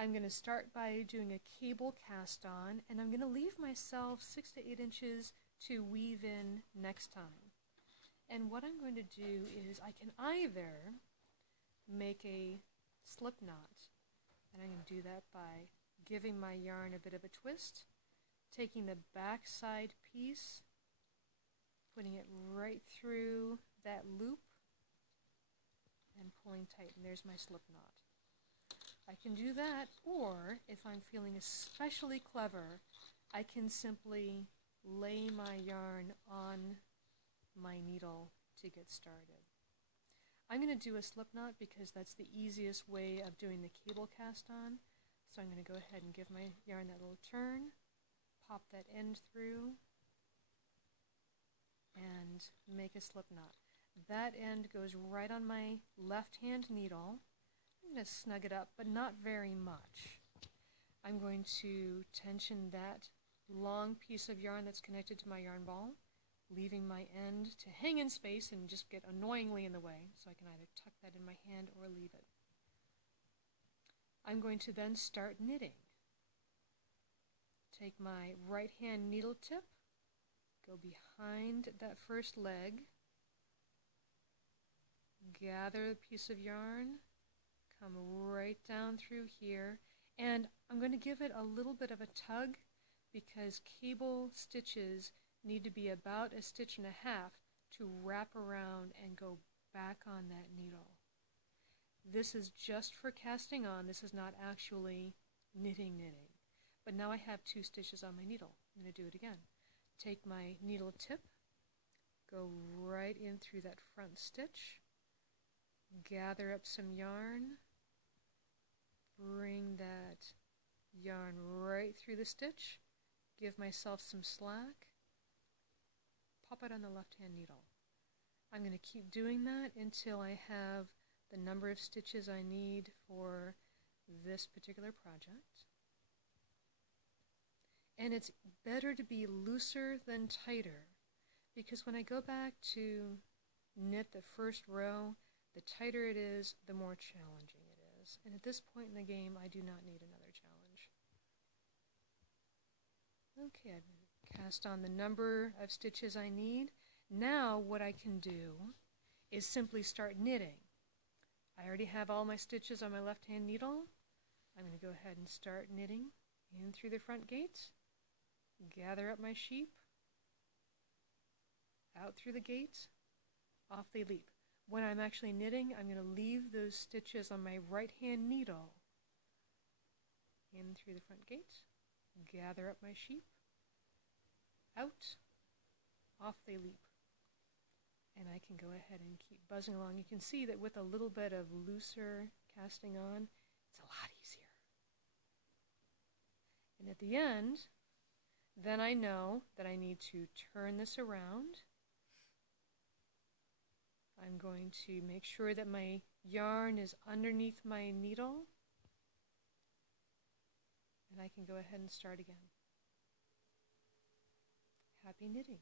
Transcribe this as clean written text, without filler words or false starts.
I'm going to start by doing a cable cast on, and I'm going to leave myself 6 to 8 inches to weave in next time. And what I'm going to do is I can either make a slip knot, and I'm going to do that by giving my yarn a bit of a twist, taking the back side piece, putting it right through that loop, and pulling tight, and there's my slip knot. I can do that, or if I'm feeling especially clever, I can simply lay my yarn on my needle to get started. I'm going to do a slip knot because that's the easiest way of doing the cable cast on. So I'm going to go ahead and give my yarn that little turn, pop that end through, and make a slip knot. That end goes right on my left hand needle. I'm going to snug it up, but not very much. I'm going to tension that long piece of yarn that's connected to my yarn ball, leaving my end to hang in space and just get annoyingly in the way, so I can either tuck that in my hand or leave it. I'm going to then start knitting. Take my right hand needle tip, go behind that first leg, gather a piece of yarn, come right down through here, and I'm going to give it a little bit of a tug because cable stitches need to be about 1.5 stitches to wrap around and go back on that needle. This is just for casting on. This is not actually knitting. But now I have 2 stitches on my needle. I'm going to do it again. Take my needle tip, go right in through that front stitch, gather up some yarn, bring that yarn right through the stitch, give myself some slack, pop it on the left hand needle. I'm going to keep doing that until I have the number of stitches I need for this particular project. And it's better to be looser than tighter, because when I go back to knit the first row, the tighter it is, the more challenging it is. And at this point in the game, I do not need another challenge. Okay, I've cast on the number of stitches I need. Now what I can do is simply start knitting. I already have all my stitches on my left hand needle. I'm going to go ahead and start knitting in through the front gate, gather up my sheep, out through the gate, off they leap. When I'm actually knitting, I'm going to leave those stitches on my right hand needle, in through the front gate, gather up my sheep, out, off they leap. And I can go ahead and keep buzzing along. You can see that with a little bit of looser casting on, it's a lot easier. And at the end, then I know that I need to turn this around. I'm going to make sure that my yarn is underneath my needle, and I can go ahead and start again. Happy knitting!